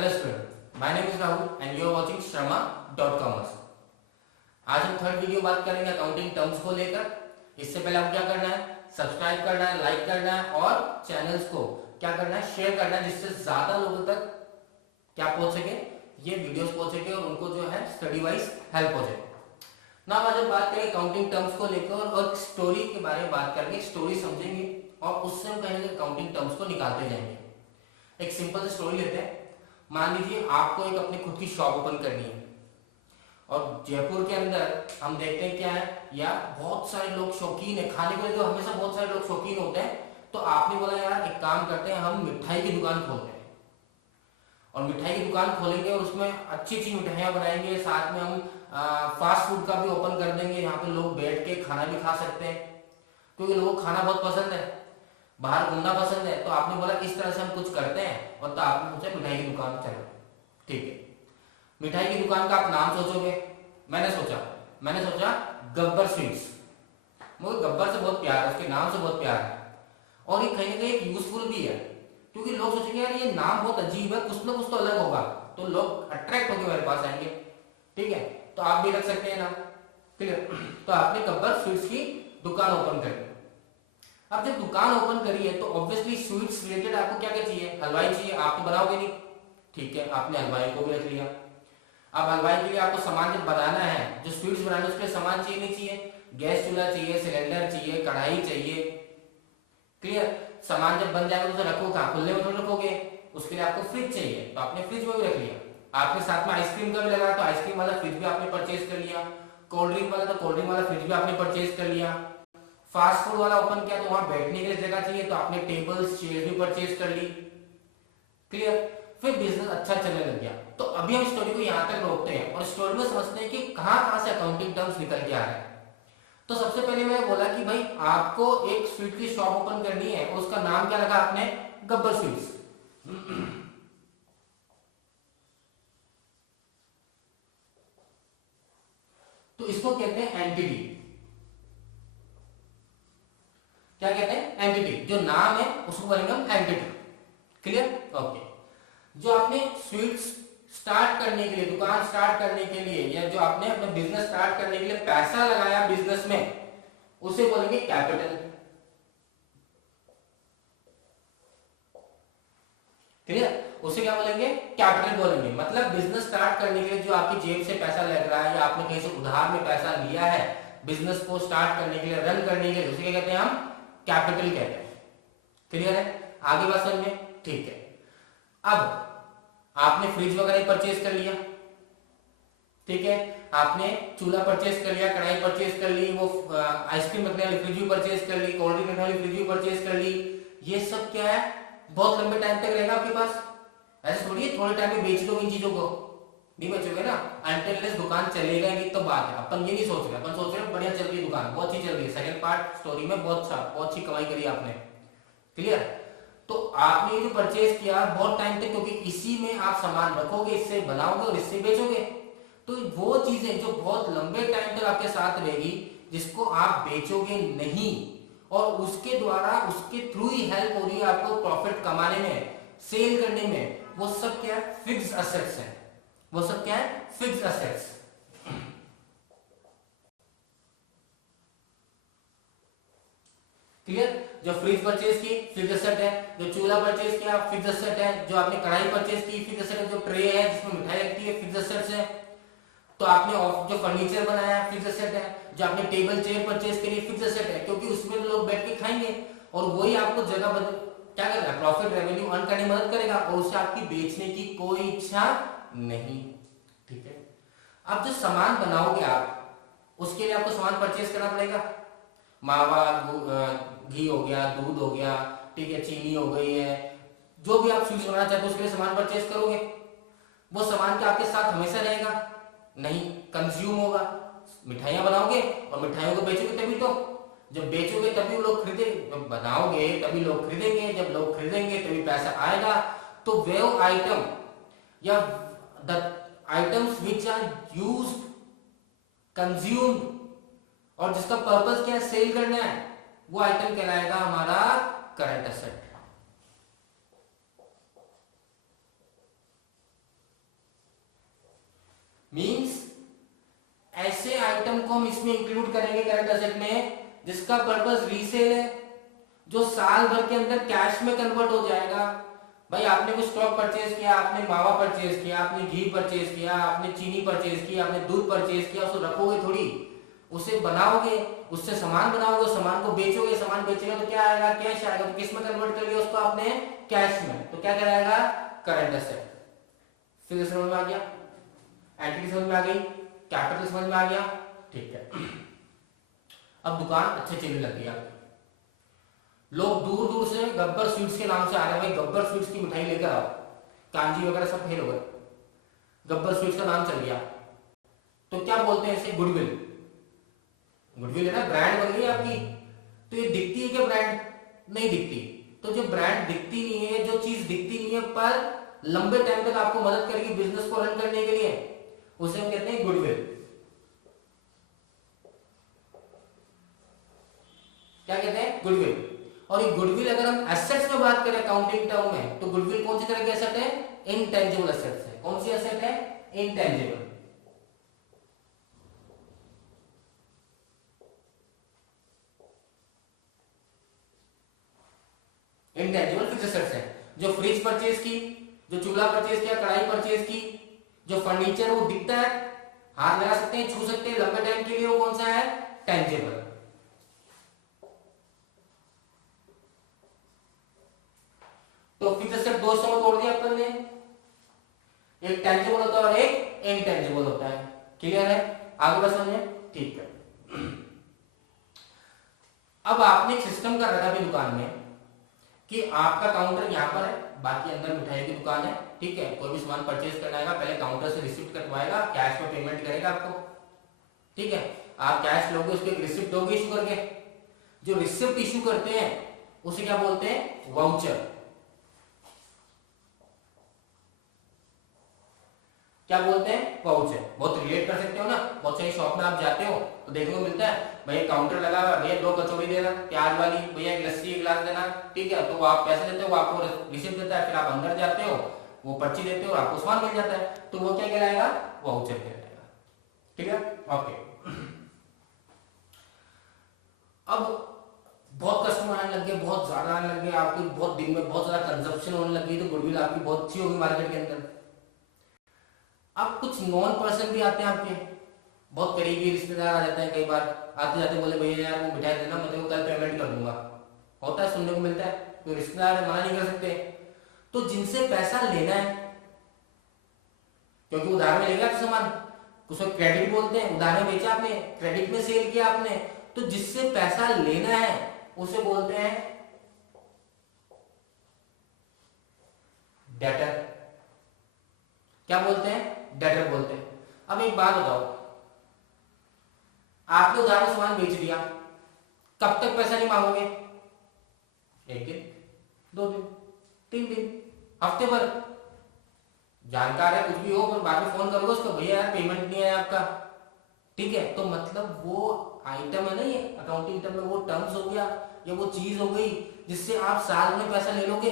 Hello student, my name is Rahul and you are watching Sharma commerce. आज हम third video बात करेंगे अकाउंटिंग टर्म्स को लेकर। इससे पहले आपको क्या करना है, सब्सक्राइब करना है, लाइक करना है और चैनल्स को क्या करना है, शेयर करना है, जिससे ज्यादा लोगों तक क्या पहुंच सके, ये वीडियोस पहुंच सके और उनको जो है स्टडी वाइज हेल्प हो जाए ना। आज हम बात करेंगे अकाउंटिंग टर्म्स को लेकर और स्टोरी के बारे में बात करेंगे, स्टोरी समझेंगे और उससे हम कहीं ना कहीं अकाउंटिंग टर्म्स को निकालते जाएंगे। एक सिंपल सी स्टोरी लेते हैं। मान लीजिए आपको एक अपनी खुद की शॉप ओपन करनी है और जयपुर के अंदर हम देखते हैं क्या है, या बहुत सारे लोग शौकीन है खाने को लेकर, हमेशा बहुत सारे लोग शौकीन होते हैं। तो आपने बोला यार एक काम करते हैं, हम मिठाई की दुकान खोलते हैं और मिठाई की दुकान खोलेंगे और उसमें अच्छी अच्छी मिठाइयां बनाएंगे, साथ में हम फास्ट फूड का भी ओपन कर देंगे। यहाँ पे लोग बैठ के खाना भी खा सकते हैं क्योंकि लोगों को खाना बहुत पसंद है, बाहर घूमना पसंद है। तो आपने बोला इस तरह से हम कुछ करते हैं और तो आपने मुझसे मिठाई की दुकान चलो, ठीक है। मिठाई की दुकान का आप नाम सोचोगे। मैंने सोचा गब्बर स्वीट्स। मुझे गब्बर से बहुत प्यार है, उसके नाम से बहुत प्यार है और ये कहीं ना कहीं एक यूजफुल भी है क्योंकि लोग सोचेंगे यार ये नाम बहुत अजीब है, कुछ ना कुछ तो अलग होगा, तो लोग अट्रैक्ट होकर मेरे पास आएंगे, ठीक है। तो आप भी रख सकते हैं नाम, क्लियर। तो आपने गब्बर स्वीट्स की दुकान ओपन कर दी। अब जब दुकान ओपन करी है तो ऑब्वियसली स्वीट्स रिलेटेड आपको क्या क्या चाहिए, हलवाई चाहिए, आप तो बनाओगे नहीं, ठीक है। आपने हलवाई को भी रख लिया। अब हलवाई के लिए आपको सामान जब बनाना है, जो स्वीट्स बनाने उसके लिए सामान चाहिए नहीं चाहिए, गैस चूल्हा चाहिए, सिलेंडर चाहिए, कढ़ाई चाहिए, क्लियर। सामान जब बन जाएगा तो उसे रखो कहाँ, खुले में तो रखोगे, उसके लिए आपको फ्रिज चाहिए, तो आपने फ्रिज में भी रख लिया। आपने साथ में आइसक्रीम का भी लगाया तो आइसक्रीम वाला फ्रिज भी आपने परचेज कर लिया, कोल्ड ड्रिंक वाला तो कोल्ड ड्रिंक वाला फ्रिज भी आपने परचेज कर लिया, फास्ट फूड वाला ओपन किया तो वहां बैठने के लिए जगह चाहिए तो आपने टेबल्स चेयर भी परचेज कर ली, क्लियर। फिर बिजनेस अच्छा चलने लग गया। तो अभी हम स्टोरी को यहां तक रोकते हैं और स्टोरी में समझते हैं कि कहां कहां से अकाउंटिंग टर्म्स निकल के आ रहे हैं। तो सबसे पहले मैंने बोला कि भाई आपको एक स्वीट की शॉप ओपन करनी है और उसका नाम क्या लगा आपने, गब्बर स्वीट्स। तो इसको कहते हैं एंटिटी। क्या कहते हैं, एंटिटी। जो नाम है उसको बोलेंगे हम एंटिटी, क्लियर, ओके। जो आपने स्वीट्स स्टार्ट करने के लिए, दुकान स्टार्ट करने के लिए, या जो आपने अपना बिजनेस स्टार्ट करने के लिए पैसा लगाया बिजनेस में, उसे बोलेंगे कैपिटल, क्लियर। उसे क्या बोलेंगे, कैपिटल बोलेंगे। मतलब बिजनेस स्टार्ट करने के लिए जो आपकी जेब से पैसा लग रहा है या आपने कहीं से उधार में पैसा लिया है बिजनेस को स्टार्ट करने के लिए, रन करने के लिए, उसे क्या कहते हैं हम, कैपिटल कहते हैं, क्लियर है। आगे बात समझ में, ठीक है। अब आपने फ्रिज वगैरह परचेज कर लिया, ठीक है। आपने चूल्हा परचेज कर लिया, कढ़ाई परचेज कर ली, वो आइसक्रीम रखने वाली फ्रिज भी परचेज कर ली, कोल्ड ड्रिंक रखने वाली फ्रिज भी परचेज कर ली। ये सब क्या है, बहुत लंबे टाइम तक रहेगा आपके पास। ऐसे थोड़ी है थोड़े टाइम में बेच दो इन चीजों को, नहीं बेचोगे ना। अनटिल दुकान चलेगा नहीं तो बात है। अपन ये नहीं सोच रहे, अपन सोच रहे हैं बढ़िया चल रही है दुकान, बहुत अच्छी चल रही है, सेकंड पार्ट स्टोरी में बहुत अच्छी कमाई करी आपने, क्लियर। तो आपने ये जो परचेज किया बहुत टाइम तक, क्योंकि इसी में आप सामान रखोगे, इससे बनाओगे और इससे बेचोगे, तो वो चीजें जो बहुत लंबे टाइम तक आपके साथ रहेगी, जिसको आप बेचोगे नहीं और उसके द्वारा, उसके थ्रू ही हेल्प हो रही है आपको प्रॉफिट कमाने में, सेल करने में, वो सब क्या है, फिक्स्ड असेट्स है। वो सब क्या है, फिक्स्ड असेट्स, क्लियर। जो फ्रिज परचेज की फिक्स्ड एसेट है, जो चूल्हा परचेज किया फिक्स्ड एसेट है, जो आपने कढ़ाई परचेज की फिक्स्ड एसेट है, जो ट्रे है जिसमें मिठाई रखती है फिक्स्ड एसेट्स है, तो आपने जो फर्नीचर बनाया फिक्स्ड एसेट है, जो आपने टेबल चेयर परचेज करी फिक्स्ड एसेट है, क्योंकि उसमें लोग बैठ के खाएंगे और वही आपको जगह बदल क्या करेगा, प्रॉफिट रेवेन्यू अर्न करने में मदद करेगा और उससे आपकी बेचने की कोई इच्छा नहीं, ठीक है। अब जो सामान बनाओगे आप, उसके लिए आपको सामान परचेज करना पड़ेगा। मावा, घी हो गया, दूध हो गया, ठीक है, चीनी हो गई है, जो भी आप स्वीट्स बनाना चाहते हो उसके लिए सामान परचेज करोगे। वो सामान क्या आपके साथ हमेशा रहेगा, नहीं, कंज्यूम होगा। मिठाइयां बनाओगे और मिठाइयों को बेचोगे तभी तो, जब बेचोगे तभी लोग खरीदे, जब बनाओगे तभी लोग खरीदेंगे, जब लोग खरीदेंगे तभी पैसा आएगा। तो वो आइटम या the items which are used, consumed और जिसका पर्पस क्या है, सेल करना है, वो आइटम कहलाएगा हमारा करंट एसेट, किसमें इंक्लूड करेंगे करंट एसेट में, जिसका पर्पस रीसेल है, जो साल भर के अंदर कैश में कन्वर्ट हो जाएगा। भाई आपने कुछ स्टॉक परचेज किया, आपने मावा परचेज किया, आपने घी परचेज किया, आपने चीनी परचेज किया, आपने दूध परचेज किया, उसको रखोगे थोड़ी, उसे बनाओगे, उससे सामान बनाओगे, सामान को बेचोगे, सामान बेचेगा तो क्या आएगा, कैश आएगा। तो किस में कन्वर्ट कर लिया उसको आपने, कैश में, तो क्या कहलाएगा, करंट एसेट। फिर समझ में आ गया, एंटिटी समझ में आ गई, कैपिटल समझ में आ गया, ठीक है। अब दुकान अच्छे चलने लग गई आपकी, लोग दूर दूर से गब्बर स्वीट्स के नाम से आ रहे हैं, भाई गब्बर स्वीट्स की मिठाई लेकर आओ, कांजी वगैरह सब फेल हो गए, गब्बर स्वीट्स का नाम चल गया, तो क्या बोलते हैं इसे, गुडविल। गुडविल है ना, ब्रांड बन गई आपकी। तो ये दिखती है क्या ब्रांड, नहीं दिखती। तो जो ब्रांड दिखती नहीं है, जो चीज दिखती नहीं है पर लंबे टाइम तक आपको मदद करेगी बिजनेस को रन करने के लिए, उसे हम कहते हैं गुडविल। क्या कहते हैं, गुडविल। और ये गुडविल अगर हम एसेट्स में बात करें अकाउंटिंग टर्म में, तो गुडविल कौन सी तरह की एसेट है, इनटेंजिबल एसेट्स है। कौन सी एसेट है, इनटेंजिबल। इनटेंजिबल फिक्स्ड एसेट्स है, जो फ्रिज परचेज की, जो चूल्हा परचेज किया, कढ़ाई परचेज की, जो फर्नीचर वो दिखता है, हाथ लगा सकते हैं, छू सकते हैं लंबे टाइम के लिए, वो कौन सा है, टेंजिबल। तो फिक्स्ड एसेट दो हिस्सों में तोड़ दिया अपन ने, एक टेंजिबल होता है और एक इनटेंजिबल होता है। क्लियर है, आगे बस समझे, ठीक है। अब आपने एक सिस्टम कर रखा है दुकान में कि आपका काउंटर यहां पर है, बाकी अंदर मिठाई की दुकान है, ठीक है। कोई भी सामान परचेज करना है, पहले काउंटर से रिसिप्ट कटवाएगा, कैश में पेमेंट करेगा आपको, ठीक है। आप कैश लोगे, उसको एक रिसिप्ट दोगे इशू करके, जो रिसिप्ट इशू करते हैं उसे क्या बोलते हैं, वाउचर। क्या बोलते हैं, वाउचर। बहुत रिलेट कर सकते हो ना, बहुत सारी शॉप में आप जाते हो तो देखने को मिलता है, भैया काउंटर लगा हुआ, भैया 2 कचौड़ी देना प्याज वाली, भैया एक लस्सी एक गिलास देना, ठीक है। तो वो आप पैसे देते हो, वो आपको रिसिप्ट देता है, फिर आप अंदर जाते हो, वो पर्ची देते हो और आपको सामान मिल जाता है, तो वो क्या कहलाएगा, वाउचर कहलाएगा। ठीक है, ओके। अब बहुत कस्टमर आने लग गए, बहुत ज्यादा आने लग गए, आपकी बहुत दिन में बहुत ज्यादा कंजप्शन होने लग गई, तो गुडविल आपकी बहुत अच्छी होगी मार्केट के अंदर। अब कुछ नॉन पर्सन भी आते हैं आपके, बहुत करीबी रिश्तेदार आ जाते हैं, कई बार आते जाते बोले भैया यार वो मिठाई देना, मैं तेरे को कल पेमेंट कर दूंगा, होता है, सुनने को मिलता है, तो रिश्तेदार मना नहीं कर सकते। तो जिनसे पैसा लेना है, क्योंकि उधार में लेगा तो सामान, उसको क्रेडिट बोलते हैं, उधार में बेचा आपने, क्रेडिट में सेल किया आपने, तो जिससे पैसा लेना है उसे बोलते हैं डेटर। क्या बोलते हैं, डेटर बोलते हैं। अब एक बात बताओ, आपने उधार में सामान बेच दिया, कब तक पैसा नहीं मांगोगे, 1 दिन, 2 दिन, 3 दिन, हफ्ते भर, जानकार है कुछ भी हो, पर बाद में फोन करोगे उसको, भैया यार पेमेंट नहीं आया आपका, ठीक है। तो मतलब वो आइटम है ना, ये अकाउंटिंग टर्म में वो टर्म्स हो गया, या वो चीज हो गई जिससे आप साल में पैसा ले लोगे,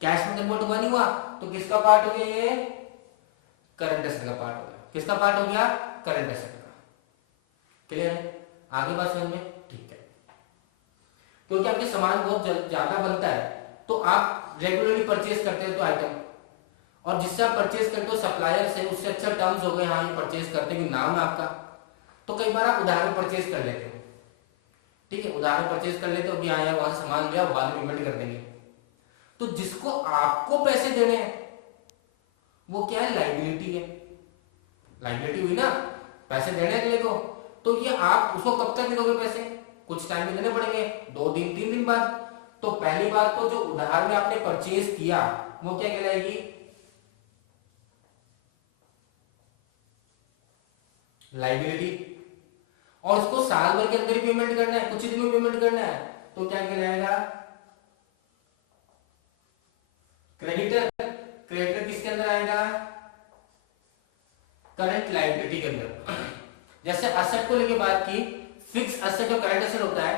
कैश में कन्वर्ट हुआ नहीं हुआ, तो किसका पार्ट हो गया, ये करंट एसेट का पार्ट हो गया। किसका पार्ट हो गया, करंट एसेट का। क्लियर है, आगे बात समझ में, ठीक है। क्योंकि आपके सामान बहुत ज्यादा बनता है, तो आप रेगुलरली परचेज करते हो तो आइटम, और जिससे आप परचेज करते हो सप्लायर से, उससे अच्छा टर्म्स हो गए, हाँ ये परचेज करते हैं, नाम है आपका, तो कई बार आप उधार में परचेज कर लेते हो, ठीक है, उधार में परचेज कर लेते हो कि हाँ यार वहां से सामान लिया, बाद में पेमेंट कर देंगे। तो जिसको आपको पैसे देने हैं वो क्या है, लाइबिलिटी है, लाइबिलिटी हुई ना, पैसे देने के लिए तो ये आप उसको कब तक दोगे पैसे, कुछ टाइम में देने पड़ेंगे, 2 दिन 3 दिन बाद। तो पहली बात तो जो उधार में आपने परचेज किया वो क्या कहलाएगी, लाइबिलिटी, और उसको साल भर के अंदर ही पेमेंट करना है, कुछ ही दिन में पेमेंट करना है, तो क्या कहलाएगा, क्रेडिटर। क्रेडिटर किसके अंदर आएगा, करंट लायबिलिटी के अंदर। जैसे असेट को लेके बात की, फिक्स असेट और करंट असेट होता है,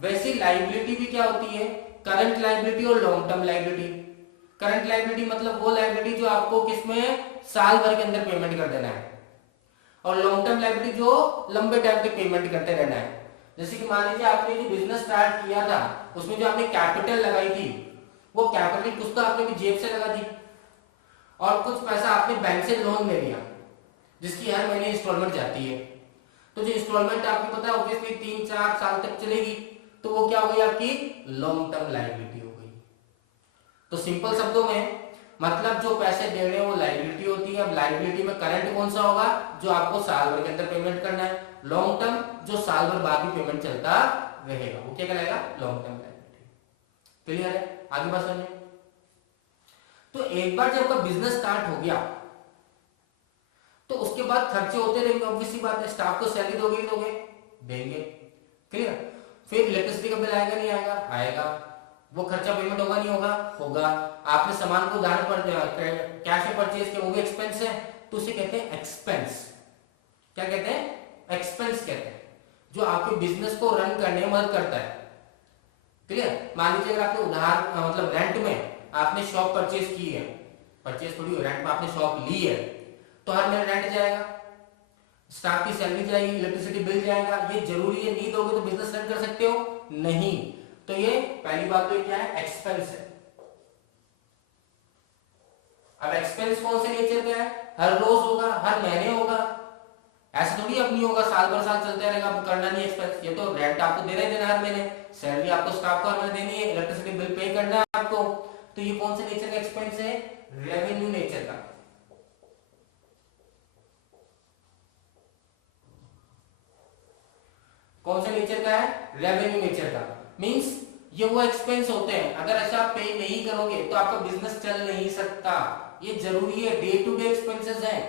वैसे लायबिलिटी भी क्या होती है, करंट लायबिलिटी और long term liability. Current liability मतलब वो लायबिलिटी जो आपको किसमें, साल भर के अंदर पेमेंट कर देना है, और लॉन्ग टर्म लायबिलिटी जो लंबे टाइम तक पेमेंट करते रहना है। जैसे कि मान लीजिए आपने जो बिजनेस स्टार्ट किया था उसमें जो आपने कैपिटल लगाई थी वो कैपिटल कुछ तो आपने भी जेब से लगा दी और कुछ पैसा आपने बैंक से लोन ले लिया जिसकी हर महीने इंस्टॉलमेंट जाती है। तो जो इंस्टॉलमेंट आपको पता है ऑब्वियसली 3-4 साल तक चलेगी, तो वो क्या हो गई आपकी लॉन्ग टर्म लायबिलिटी हो गई। तो सिंपल शब्दों में मतलब जो पैसे दे रहे हैं वो लायबिलिटी होती है। अब लायबिलिटी में करंट कौन सा होगा, जो आपको साल भर के अंदर पेमेंट करना है। लॉन्ग टर्म जो साल भर बाद भी पेमेंट चलता रहेगा वो क्या कहलाएगा, लॉन्ग टर्म लायबिलिटी। क्लियर है, आगे बात समझिए। तो एक बार जब आपका बिजनेस स्टार्ट हो गया तो उसके बाद खर्चे होते रहेंगे, ऑब्वियसली बात है। स्टाफ को सैलरी दोगे ही दोगे, देंगे। क्लियर। फिर इलेक्ट्रिसिटी का बिल आएगा नहीं आएगा, आएगा। वो खर्चा पेमेंट होगा नहीं होगा, होगा। आपने सामान को उधार पर कैश में परचेज किया, वो भी एक्सपेंस है, तो उसे कहते हैं एक्सपेंस। क्या कहते हैं, एक्सपेंस कहते हैं, जो आपके बिजनेस को रन करने में मदद करता है। क्लियर। मान लीजिए अगर आपने उधार मतलब रेंट में आपने शॉप परचेज की है, परचेज थोड़ी, रेंट में आपने शॉप ली है, तो हर महीने रेंट जाएगा, स्टाफ की सैलरी जाएगी, इलेक्ट्रिसिटी बिल जाएगा। ये जरूरी है, नहीं दोगे तो बिजनेस रन कर सकते हो नहीं। तो ये पहली बात तो क्या है, एक्सपेंस है। अब एक्सपेंस कौन से नेचर का है, हर रोज होगा, हर महीने होगा, ऐसा थोड़ी अब नहीं होगा साल भर साल चलता रहेगा, आपको करना नहीं एक्सपेंस। ये तो रेंट आपको देना ही देना हर महीने, सैलरी आपको स्टाफ को हर महीने देनी है, इलेक्ट्रिसिटी बिल पे करना है आपको। तो ये कौन से नेचर का एक्सपेंस है, रेवेन्यू नेचर का। कौन से नेचर का है, रेवेन्यू नेचर का। मींस ये वो एक्सपेंस होते हैं, अगर ऐसा आप पे नहीं करोगे तो आपका बिजनेस चल नहीं सकता। ये जरूरी है, डे टू डे एक्सपेंसेस हैं।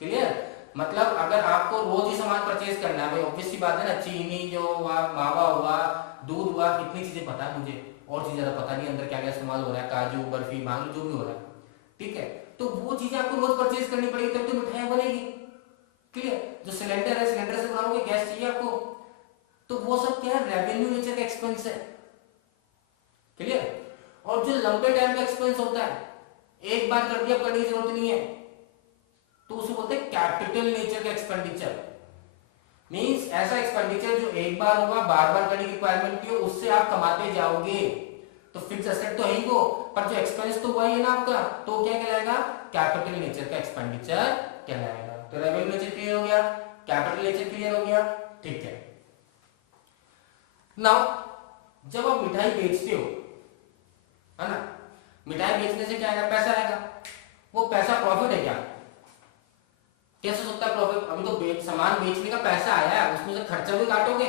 क्लियर। मतलब अगर आपको रोज ही सामान परचेज करना है, भाई ऑब्वियसली बात है ना, चीनी जो हुआ, मावा हुआ, दूध हुआ, इतनी चीजें पता है मुझे, और चीजें ज्यादा पता नहीं अंदर क्या क्या इस्तेमाल हो रहा है, काजू बर्फी मांगू जो भी हो रहा है, ठीक है। तो वो चीजें आपको रोज परचेज करनी पड़ेगी, तब तो मिठाइयां बनेगी। क्लियर। जो सिलेंडर है, सिलेंडर से बनाओगे, गैस चाहिए आपको, तो वो सब क्या है, रेवेन्यू नेचर का एक्सपेंस है। क्लियर। और जो लंबे टाइम का एक्सपेंस होता है, एक बार कर दिया, करने की जरूरत नहीं है, तो उसे बोलते हैं कैपिटल नेचर का एक्सपेंडिचर। मींस ऐसा एक्सपेंडिचर जो एक बार होगा, बार बार करने की रिक्वायरमेंट की हो, उससे आप कमाते जाओगे। तो फिक्स एसेट तो है ही वो, पर जो एक्सपेंस तो हुआ ही है ना आपका, तो क्या कहलाएगा, कैपिटल नेचर का एक्सपेंडिचर कहलाएगा। तो रेवेन्यू नेचर क्लियर हो गया, कैपिटल नेचर क्लियर हो गया, ठीक है। नाउ जब आप मिठाई बेचते हो, है ना, मिठाई बेचने से क्या आएगा, पैसा आएगा। वो पैसा प्रॉफिट है क्या, कैसे सकता है प्रॉफिट, अभी तो सामान बेचने का पैसा आया है, उसमें से खर्चा भी काटोगे।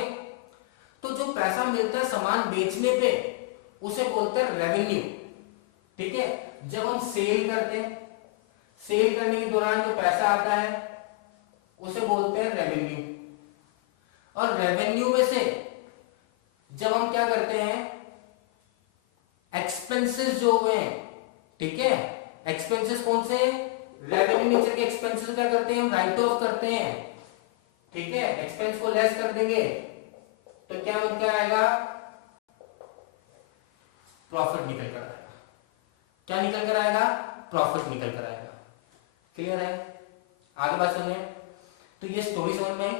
तो जो पैसा मिलता है सामान बेचने पे, उसे बोलते हैं रेवेन्यू। ठीक है। जब हम सेल करते हैं, सेल करने के दौरान जो पैसा आता है उसे बोलते हैं रेवेन्यू। और रेवेन्यू में से जब हम क्या करते हैं, एक्सपेंसेस जो हुए हैं, ठीक है, एक्सपेंसेस कौन से, रेवेन्यू नेचर के एक्सपेंसेस क्या करते हैं, हम राइट ऑफ करते हैं। ठीक है, एक्सपेंस को लेस कर देंगे तो क्या बनकर आएगा, प्रॉफिट निकल कर आएगा। क्या निकल कर आएगा, प्रॉफिट निकल कर आएगा। क्लियर है, आगे बात सुनिए। तो ये स्टोरी समझ में आई।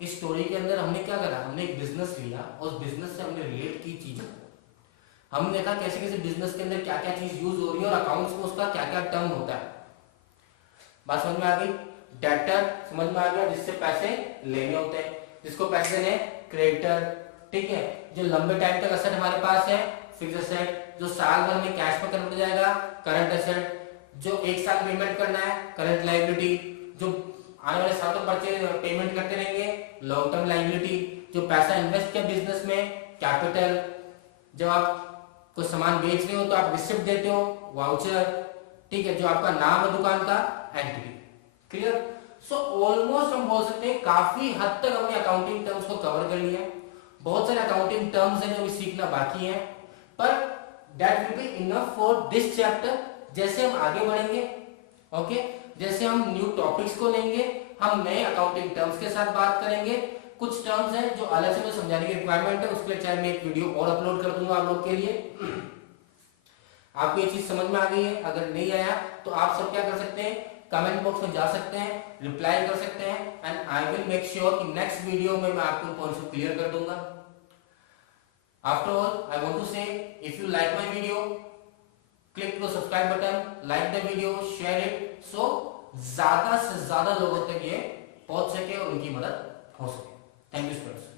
इस स्टोरी के अंदर हमने क्या करा, हमने एक बिजनेस लिया और उस बिजनेस से हमने रिलेट की चीजों को, हमने देखा कैसे कैसे बिजनेस के अंदर क्या क्या चीज यूज हो रही है और अकाउंट्स में उसका क्या क्या टर्म होता है। बात समझ में आ गई। डेटर समझ में आ गया, जिससे पैसे लेने होते हैं, जिसको पैसे देने, क्रेडिटर। ठीक है, जो लंबे टाइम तक असेट हमारे पास है, फिक्स असेट, जो साल भर में कैश में कन्वर्ट हो जाएगा, करंट असेट, जो एक साल पेमेंट करना है, करंट लायबिलिटी, जो आने वाले साल तक परचेज पेमेंट करते रहेंगे, लॉन्ग टर्म लायबिलिटी, जो पैसा इन्वेस्ट किया बिजनेस में, कैपिटल, जब आप कोई सामान बेच रहे हो तो आप रिसिप्ट देते हो, वाउचर, ठीक है, जो आपका नाम है दुकान का, एंटिटी। क्लियर। सो ऑलमोस्ट हम बोल सकते हैं काफी हद तक हमने अकाउंटिंग टर्म्स को कवर कर लिया। बहुत सारे अकाउंटिंग टर्म्स हैं जो अभी सीखना बाकी है, पर that will be enough for this chapter. जैसे हम आगे बढ़ेंगे, ओके, जैसे हम न्यू टॉपिक्स को लेंगे, हम नए अकाउंटिंग टर्म्स के साथ बात करेंगे। कुछ टर्म्स हैं जो अलग से मुझे समझाने की रिक्वायरमेंट है, उसके लिए चाहे मैं एक वीडियो और अपलोड कर दूंगा आप लोग के लिए। आपको ये चीज समझ में आ गई है, अगर नहीं आया तो आप सब क्या कर सकते हैं, कमेंट बॉक्स में जा सकते हैं, रिप्लाई कर सकते हैं and I will make sure कि नेक्स्ट वीडियो में मैं आपको कॉन्सेप्ट क्लियर कर दूंगा। After all I want to say if you like my video click the subscribe button, like the video, share it so ज्यादा से ज्यादा लोगों तक ये पहुंच सके और उनकी मदद हो सके। Thank you students.